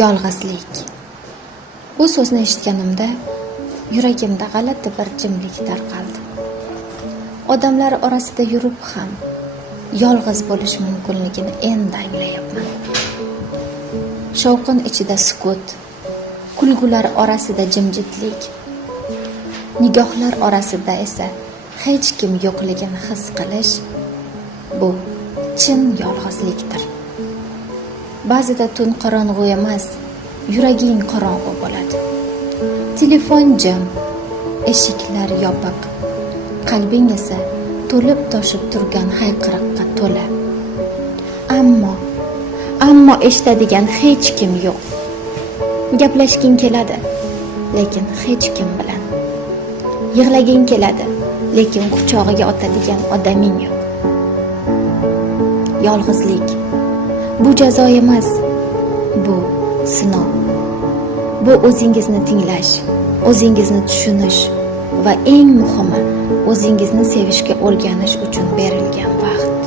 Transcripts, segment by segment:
Yolg'izlik. Bu so'zni eshitganimda yuragimda g'alati bir jimlik tarqaldi. Odamlar orasida yurib ham yolg'iz bo'lish mumkinligini endi anglayapman. Shovqin ichida sukut, kulgular orasida jimjitlik, nigohlar orasida esa hech kim yo'qligini his qilish bu chin yolg'izlikdir. Ba'zida tun qorong'u emas, yuraging qorong'u bo'ladi. Telefon jim, eshiklar yopiq, qalbing esa to'lib toshib turgan hayqiriqqa to'la. Ammo eshitadigan hech kim yo'q. Gaplashging keladi, lekin hech kim bilan. Yig'laging keladi, lekin quchog'iga otadigan odaming yo'q. Yolg'izlik bu jazo emas, bu sinov. Bu o'zingizni tinglash, o'zingizni tushunish va eng muhimi, o'zingizni sevishga o'rganish uchun berilgan vaqt.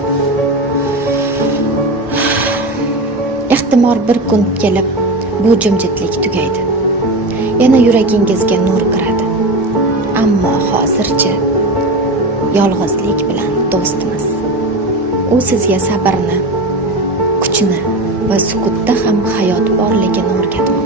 Ehtimol bir kun kelib bu jimjitlik tugaydi. Yana yuragingizga nur kiradi. Ammo hozircha yolg'izlik bilan do'stmiz. U sizga sabrni, kuchni va sukutda ham hayot borligini o'rgatmoqda.